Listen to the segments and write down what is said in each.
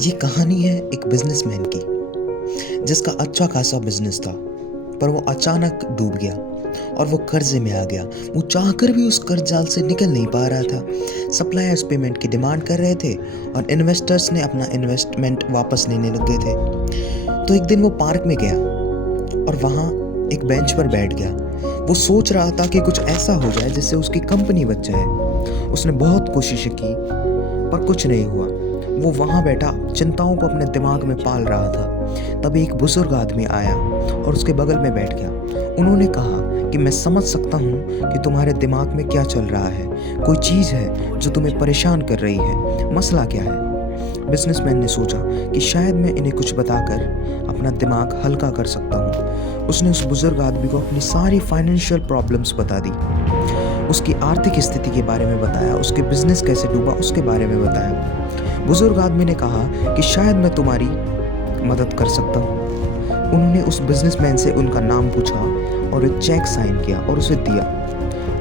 ये कहानी है एक बिजनेसमैन की जिसका अच्छा खासा बिजनेस था, पर वो अचानक डूब गया और वो कर्जे में आ गया। वो चाहकर भी उस कर्ज जाल से निकल नहीं पा रहा था। सप्लायर्स पेमेंट की डिमांड कर रहे थे और इन्वेस्टर्स ने अपना इन्वेस्टमेंट वापस लेने लग गए थे। तो एक दिन वो पार्क में गया और वहाँ एक बेंच पर बैठ गया। वो सोच रहा था कि कुछ ऐसा हो जाए जिससे उसकी कंपनी बच जाए। उसने बहुत कोशिशें की पर कुछ नहीं हुआ। वो वहाँ बैठा चिंताओं को अपने दिमाग में पाल रहा था। तभी एक बुजुर्ग आदमी आया और उसके बगल में बैठ गया। उन्होंने कहा कि मैं समझ सकता हूँ कि तुम्हारे दिमाग में क्या चल रहा है। कोई चीज़ है जो तुम्हें परेशान कर रही है। मसला क्या है? बिजनेसमैन ने सोचा कि शायद मैं इन्हें कुछ बताकर अपना दिमाग हल्का कर सकता हूँ। उसने उस बुजुर्ग आदमी को अपनी सारी फाइनेंशियल प्रॉब्लम्स बता दी। उसकी आर्थिक स्थिति के बारे में बताया, उसके बिजनेस कैसे डूबा उसके बारे में बताया। बुजुर्ग आदमी ने कहा कि शायद मैं तुम्हारी मदद कर सकता हूँ। उन्होंने उस बिजनेसमैन से उनका नाम पूछा और एक चेक साइन किया और उसे दिया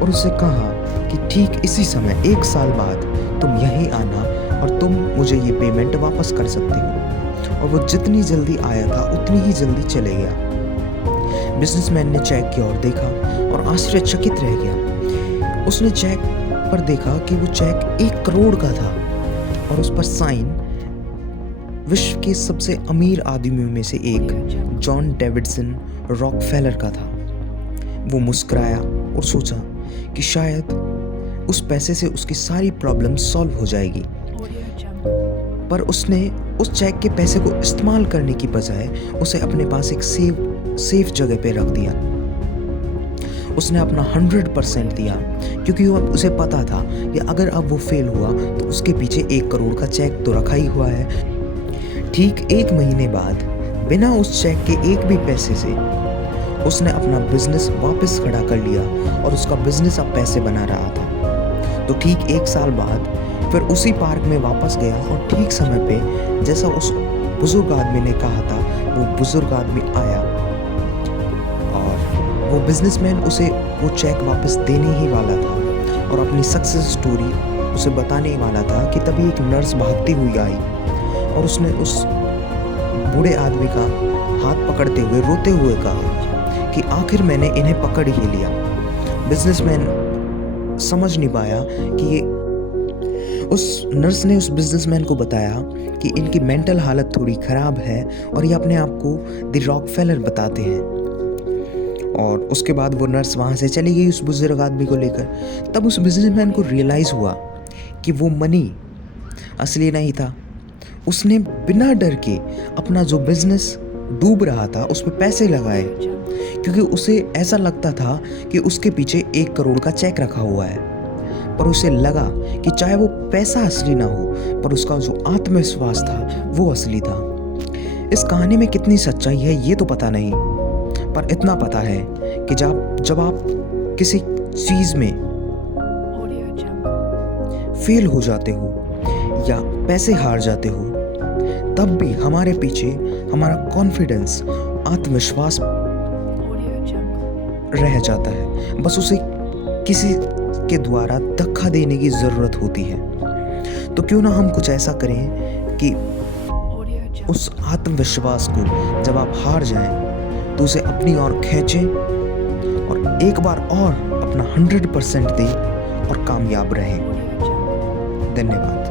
और उससे कहा कि ठीक इसी समय 1 साल बाद तुम यहीं आना और तुम मुझे ये पेमेंट वापस कर सकते हो। और वो जितनी जल्दी आया था उतनी ही जल्दी चले गया। बिजनेसमैन ने चेक की ओर देखा और आश्चर्यचकित रह गया। उसने चेक पर देखा कि वो चेक 1 करोड़ का था और उस पर साइन विश्व के सबसे अमीर आदमियों में से एक जॉन डेविडसन रॉकफेलर का था। वो मुस्कुराया और सोचा कि शायद उस पैसे से उसकी सारी प्रॉब्लम सॉल्व हो जाएगी। पर उसने उस चेक के पैसे को इस्तेमाल करने की बजाय उसे अपने पास एक सेफ जगह पे रख दिया। उसने अपना 100% दिया क्योंकि उसे पता था कि अगर अब वो फेल हुआ तो उसके पीछे 1 करोड़ का चेक तो रखा ही हुआ है। ठीक 1 महीने बाद बिना उस चेक के एक भी पैसे से उसने अपना बिजनेस वापस खड़ा कर लिया और उसका बिजनेस अब पैसे बना रहा था। तो ठीक 1 साल बाद फिर उसी पार्क में वापस गया और ठीक समय पे जैसा उस बुजुर्ग आदमी ने कहा था वो बुजुर्ग आदमी आया और वो बिजनेसमैन उसे वो चेक वापस देने ही वाला था और अपनी सक्सेस स्टोरी उसे बताने ही वाला था कि तभी एक नर्स भागती हुई आई और उसने उस बूढ़े आदमी का हाथ पकड़ते हुए रोते हुए कहा कि आखिर मैंने इन्हें पकड़ ही लिया। बिजनेसमैन समझ नहीं पाया कि ये उस नर्स ने उस बिजनेसमैन को बताया कि इनकी मेंटल हालत थोड़ी ख़राब है और ये अपने आप को द रॉकफेलर बताते हैं। और उसके बाद वो नर्स वहाँ से चली गई उस बुजुर्ग आदमी को लेकर। तब उस बिजनेसमैन को रियलाइज़ हुआ कि वो मनी असली नहीं था। उसने बिना डर के अपना जो बिजनेस डूब रहा था उस पर पैसे लगाए क्योंकि उसे ऐसा लगता था कि उसके पीछे 1 करोड़ का चेक रखा हुआ है। पर उसे लगा कि चाहे वो पैसा असली ना हो पर उसका जो आत्मविश्वास था वो असली था। इस कहानी में कितनी सच्चाई है ये तो पता नहीं, पर इतना पता है कि जब आप किसी चीज़ में फेल हो जाते हो या पैसे हार जाते हो तब भी हमारे पीछे हमारा कॉन्फिडेंस, आत्मविश्वास रह जाता है। बस उसे किसी के द्वारा धक्का देने की ज़रूरत होती है। तो क्यों ना हम कुछ ऐसा करें कि उस आत्मविश्वास को जब आप हार जाएं तो उसे अपनी ओर खींचें और एक बार और अपना 100% दें और कामयाब रहें। धन्यवाद।